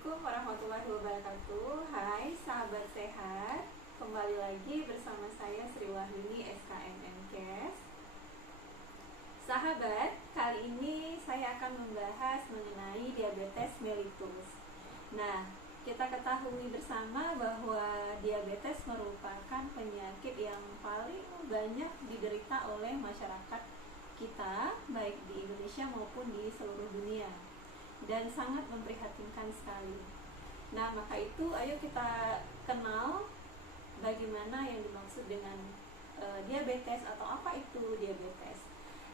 Assalamualaikum warahmatullahi wabarakatuh. Hai sahabat sehat, kembali lagi bersama saya Sri Wahyuni SKM MKes. Sahabat, kali ini saya akan membahas mengenai diabetes mellitus. Nah, kita ketahui bersama bahwa diabetes merupakan penyakit yang paling banyak diderita oleh masyarakat kita, baik di Indonesia maupun di seluruh dunia, dan sangat memprihatinkan sekali. Nah, maka itu ayo kita kenal bagaimana yang dimaksud dengan diabetes atau apa itu diabetes.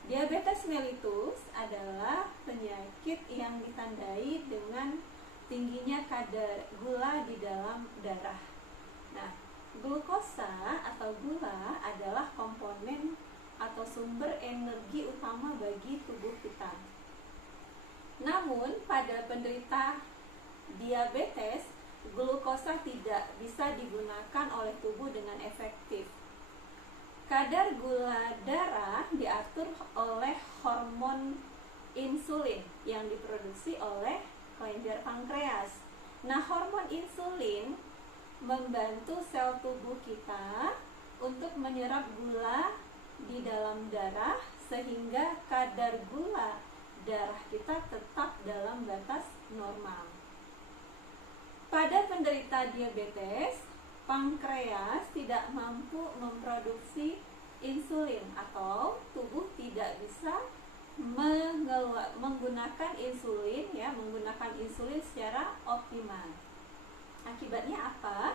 Diabetes mellitus adalah penyakit yang ditandai dengan tingginya kadar gula di dalam darah. Nah, glukosa atau gula adalah komponen atau sumber energi utama bagi tubuh kita. Namun, pada penderita diabetes, glukosa tidak bisa digunakan oleh tubuh dengan efektif. Kadar gula darah diatur oleh hormon insulin yang diproduksi oleh kelenjar pankreas. Nah, hormon insulin membantu sel tubuh kita untuk menyerap gula di dalam darah sehingga kadar gula darah kita tetap dalam batas normal. Pada penderita diabetes, pankreas tidak mampu memproduksi insulin atau tubuh tidak bisa menggunakan insulin secara optimal. Akibatnya apa?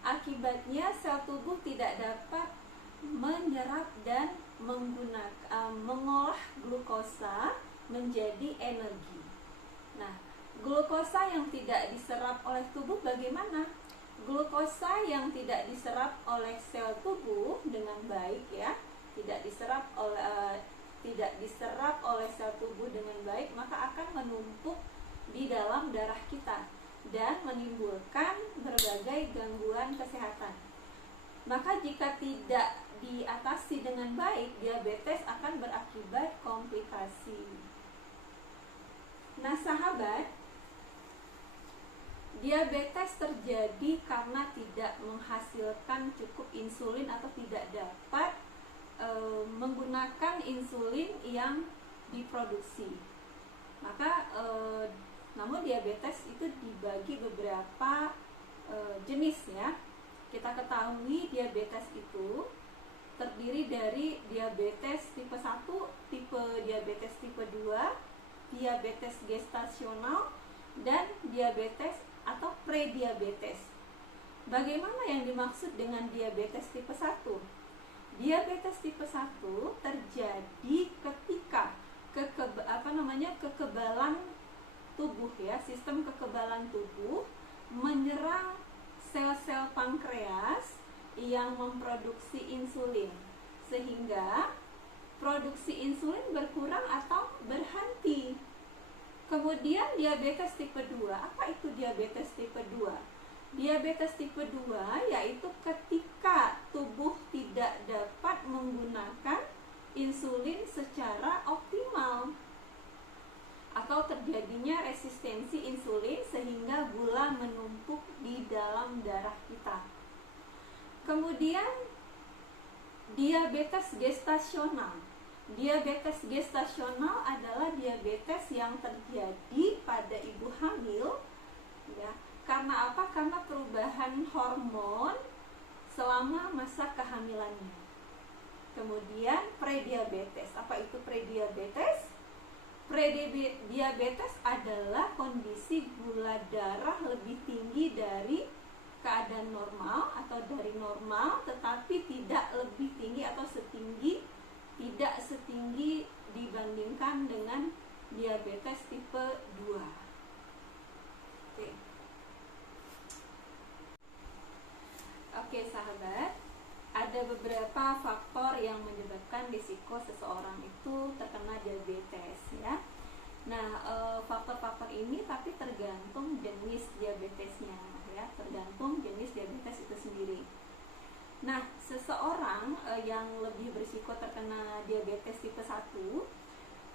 Akibatnya sel tubuh tidak dapat menyerap dan mengolah glukosa menjadi energi. Nah, glukosa yang tidak diserap oleh tubuh bagaimana? Glukosa yang tidak diserap oleh sel tubuh dengan baik tidak diserap oleh sel tubuh dengan baik, maka akan menumpuk di dalam darah kita dan menimbulkan berbagai gangguan kesehatan. Maka jika tidak diatasi dengan baik, diabetes akan berakibat komplikasi. Nah, sahabat, diabetes terjadi karena tidak menghasilkan cukup insulin atau tidak dapat menggunakan insulin yang diproduksi. Maka namun diabetes itu dibagi beberapa jenis ya. Kita ketahui diabetes itu terdiri dari diabetes tipe 1, diabetes tipe 2, diabetes gestasional, dan diabetes atau prediabetes. Bagaimana yang dimaksud dengan diabetes tipe 1? Diabetes tipe 1 terjadi ketika kekebalan tubuh sistem kekebalan tubuh menyerang sel-sel pankreas yang memproduksi insulin, sehingga produksi insulin berkurang atau berhenti. Kemudian diabetes tipe 2. Apa itu diabetes tipe 2? Diabetes tipe 2 yaitu ketika tubuh tidak dapat menggunakan insulin secara optimal atau terjadinya resistensi insulin sehingga gula menumpuk di dalam darah kita. Kemudian diabetes gestasional. Diabetes gestasional adalah diabetes yang terjadi pada ibu hamil Karena apa? Karena perubahan hormon selama masa kehamilannya. Kemudian prediabetes. Apa itu prediabetes? Prediabetes adalah kondisi gula darah lebih tinggi dari keadaan normal atau dari normal, tetapi tidak lebih tinggi atau tidak setinggi dibandingkan dengan diabetes tipe 2. Oke sahabat, ada beberapa faktor yang menyebabkan risiko seseorang itu terkena diabetes ya. Nah, faktor-faktor ini tapi tergantung jenis diabetesnya ya, tergantung jenis diabetes itu sendiri. Nah, seseorang yang lebih berisiko terkena diabetes tipe 1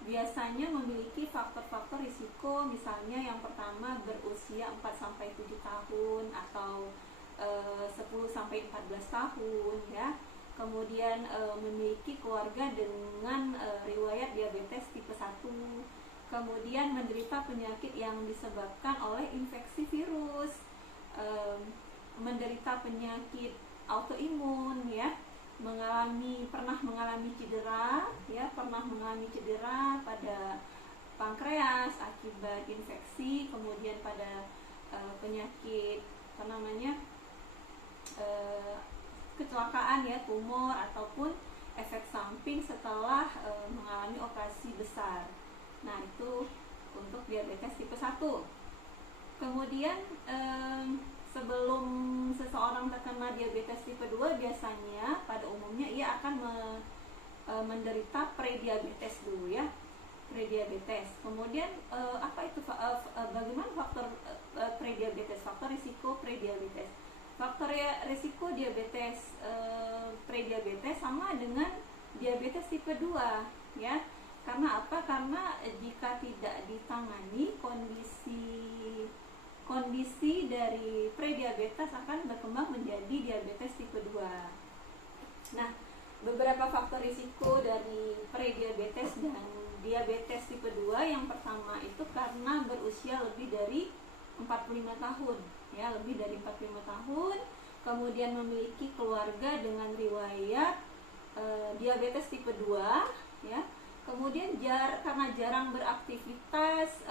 biasanya memiliki faktor-faktor risiko, misalnya yang pertama berusia 4-7 tahun atau 10-14 tahun ya. Kemudian memiliki keluarga dengan riwayat diabetes tipe 1. Kemudian menderita penyakit yang disebabkan oleh infeksi virus, menderita penyakit autoimun ya, pernah mengalami cedera pada pankreas akibat infeksi, kemudian pada penyakit kecelakaan ya, tumor ataupun efek samping setelah mengalami operasi besar. Nah, itu untuk diabetes tipe 1. Kemudian sebelum seseorang terkena diabetes tipe 2, biasanya pada umumnya ia akan menderita prediabetes dulu ya, prediabetes. Kemudian bagaimana faktor prediabetes, faktor risiko prediabetes? Faktor risiko diabetes prediabetes sama dengan diabetes tipe 2 ya. Karena apa? Karena jika tidak ditangani, kondisi dari prediabetes akan berkembang menjadi diabetes tipe 2. Nah, beberapa faktor risiko dari prediabetes dan diabetes tipe 2, yang pertama itu karena berusia lebih dari 45 tahun ya, lebih dari 45 tahun, kemudian memiliki keluarga dengan riwayat diabetes tipe 2 ya. Kemudian karena jarang beraktivitas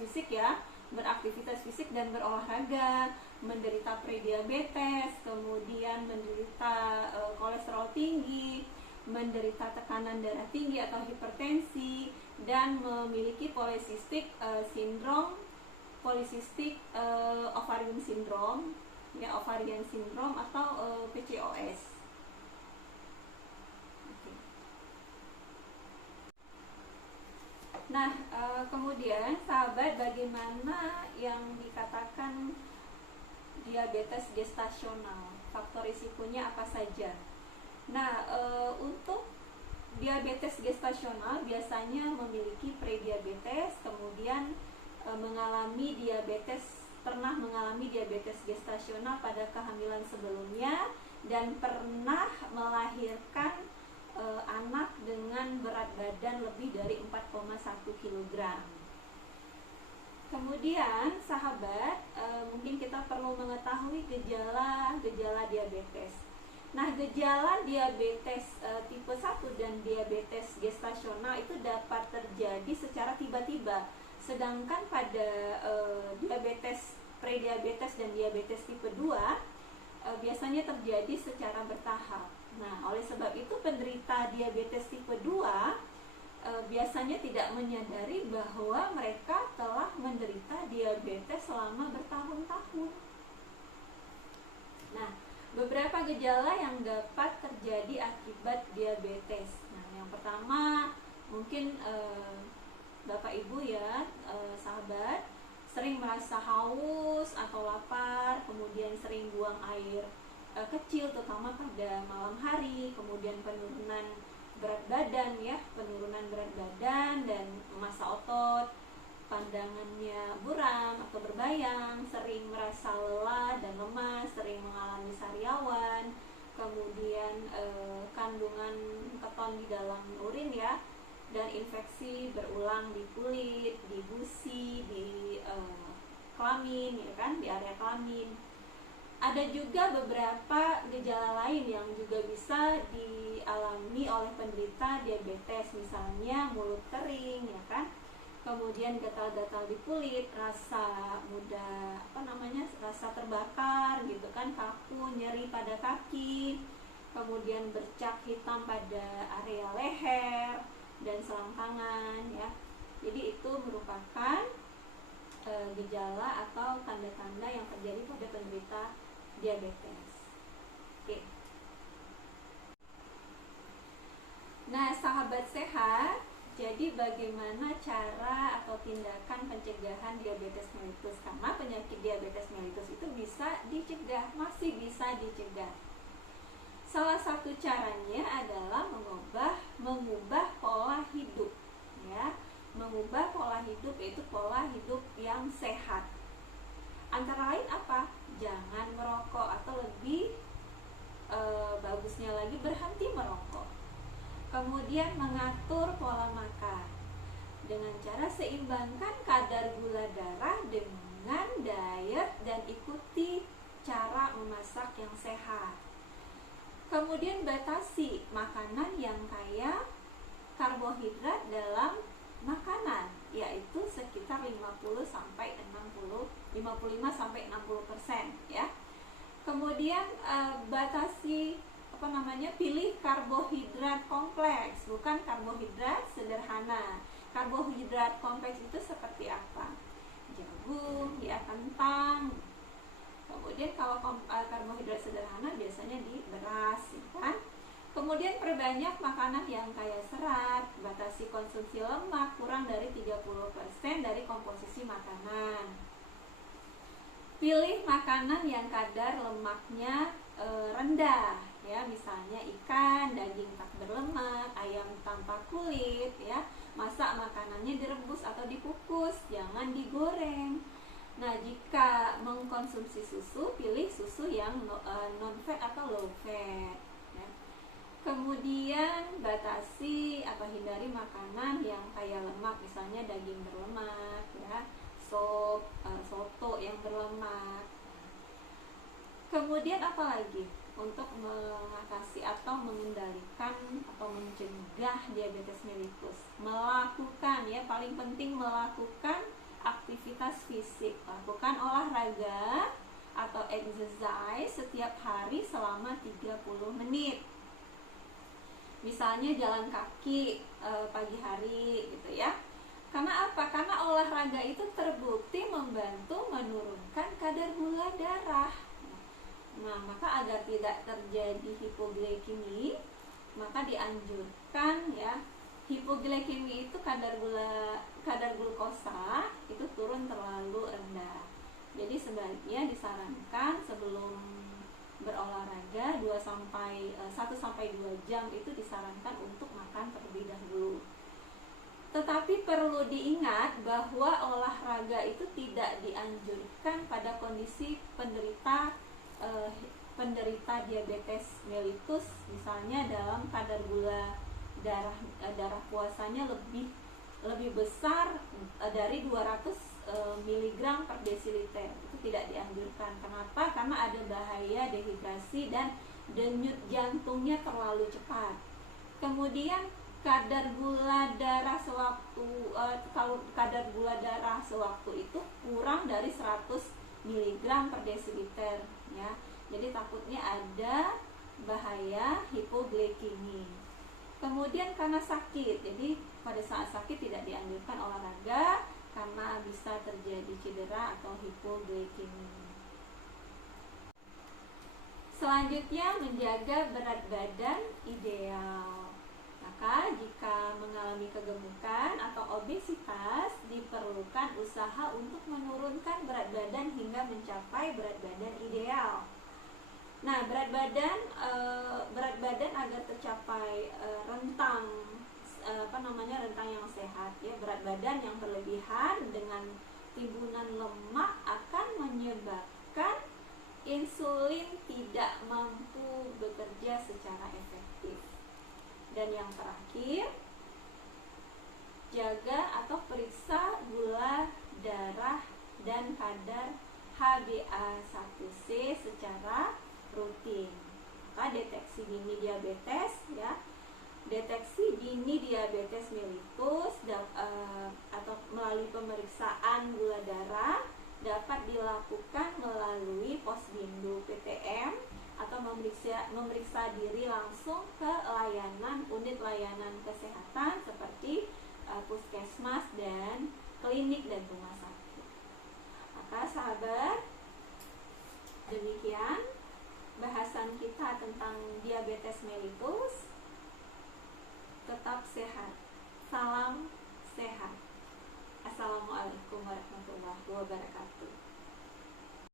fisik dan berolahraga, menderita prediabetes, kemudian menderita kolesterol tinggi, menderita tekanan darah tinggi atau hipertensi, dan memiliki polycystic ovarian syndrome ya, ovarian syndrome atau PCOS. Nah, kemudian sahabat, bagaimana yang dikatakan diabetes gestasional? Faktor risikonya apa saja? Nah, untuk diabetes gestasional biasanya memiliki prediabetes, kemudian pernah mengalami diabetes gestasional pada kehamilan sebelumnya, dan pernah melahirkan anak dengan berat badan lebih dari 4,1 kg. Kemudian sahabat, mungkin kita perlu mengetahui gejala diabetes. Nah, gejala diabetes tipe 1 dan diabetes gestasional itu dapat terjadi secara tiba-tiba. Sedangkan pada prediabetes dan diabetes tipe 2 biasanya terjadi secara bertahap. Nah, oleh sebab itu penderita diabetes tipe 2 biasanya tidak menyadari bahwa mereka telah menderita diabetes selama bertahun-tahun. Nah, beberapa gejala yang dapat terjadi akibat diabetes. Nah, yang pertama mungkin Bapak Ibu ya, sahabat, sering merasa haus atau lapar, kemudian sering buang air kecil terutama pada malam hari, kemudian penurunan berat badan dan massa otot, pandangannya buram atau berbayang, sering merasa lelah dan lemas, sering mengalami sariawan, kemudian kandungan keton di dalam urin ya, dan infeksi berulang di kulit, di gusi, di kelamin ya kan, di area kelamin. Ada juga beberapa gejala lain yang juga bisa dialami oleh penderita diabetes, misalnya mulut kering ya kan, kemudian gatal-gatal di kulit, rasa rasa terbakar gitu kan, kaku, nyeri pada kaki, kemudian bercak hitam pada area leher dan selangkangan ya. Jadi itu merupakan gejala atau tanda-tanda yang terjadi pada penderita diabetes. Oke. Nah, sahabat sehat, jadi bagaimana cara atau tindakan pencegahan diabetes mellitus? Karena penyakit diabetes mellitus itu bisa dicegah, masih bisa dicegah. Salah satu caranya adalah mengubah pola Kemudian mengatur pola makan dengan cara seimbangkan kadar gula darah dengan diet dan ikuti cara memasak yang sehat. Kemudian batasi makanan yang kaya karbohidrat dalam makanan, yaitu sekitar 55 sampai 60% ya. Kemudian batasi pilih karbohidrat kompleks, bukan karbohidrat sederhana. Karbohidrat kompleks itu seperti apa? Jagung, ya, kentang. Kemudian kalau karbohidrat sederhana biasanya di beras, ya kan? Kemudian perbanyak makanan yang kaya serat, batasi konsumsi lemak kurang dari 30% dari komposisi makanan. Pilih makanan yang kadar lemaknya rendah, ya, misalnya ikan, daging tak berlemak, ayam tanpa kulit, ya. Masak makanannya direbus atau dikukus, jangan digoreng. Nah, jika mengkonsumsi susu, pilih susu yang non fat atau low fat, ya. Kemudian batasi atau hindari makanan yang kaya lemak, misalnya daging berlemak, ya, sop, soto yang berlemak. Kemudian apa lagi untuk mengatasi atau mengendalikan atau mencegah diabetes mellitus? Melakukan, ya, paling penting melakukan aktivitas fisik, lakukan olahraga atau exercise setiap hari selama 30 menit. Misalnya jalan kaki pagi hari gitu ya. Karena apa? Karena olahraga itu terbukti membantu menurunkan kadar gula darah. Nah, maka agar tidak terjadi hipoglikemi, maka dianjurkan, ya, hipoglikemi itu kadar glukosa itu turun terlalu rendah. Jadi sebaiknya disarankan sebelum berolahraga 1-2 jam itu disarankan untuk makan terlebih dahulu. Tetapi perlu diingat bahwa olahraga itu tidak dianjurkan pada kondisi penderita diabetes mellitus, misalnya dalam kadar gula darah puasanya lebih besar dari 200 mg per desiliter. Itu tidak dianjurkan. Kenapa? Karena ada bahaya dehidrasi dan denyut jantungnya terlalu cepat. Kemudian kadar gula darah sewaktu itu kurang dari 100 mg per desiliter, ya. Jadi takutnya ada bahaya hipoglikemi. Kemudian karena sakit, jadi pada saat sakit tidak dianjurkan olahraga karena bisa terjadi cedera atau hipoglikemi. Selanjutnya, menjaga berat badan ideal. Maka jika mengalami kegemukan atau obesitas, diperlukan usaha untuk menurunkan berat badan hingga mencapai berat badan ideal. Nah, berat badan agar tercapai rentang yang sehat, ya. Berat badan yang berlebihan dengan timbunan lemak akan menyebabkan insulin tidak mampu bekerja secara efektif. Dan yang terakhir, jaga atau periksa gula darah dan kadar HbA1c secara rutin. Maka deteksi dini diabetes, ya, deteksi dini diabetes mellitus atau melalui pemeriksaan gula darah dapat dilakukan melalui posbindu PTM atau memeriksa diri langsung ke unit layanan kesehatan seperti puskesmas dan klinik dan rumah sakit. Maka sahabat, demikian bahasan kita tentang diabetes mellitus. Tetap sehat. Salam sehat. Assalamualaikum warahmatullahi wabarakatuh.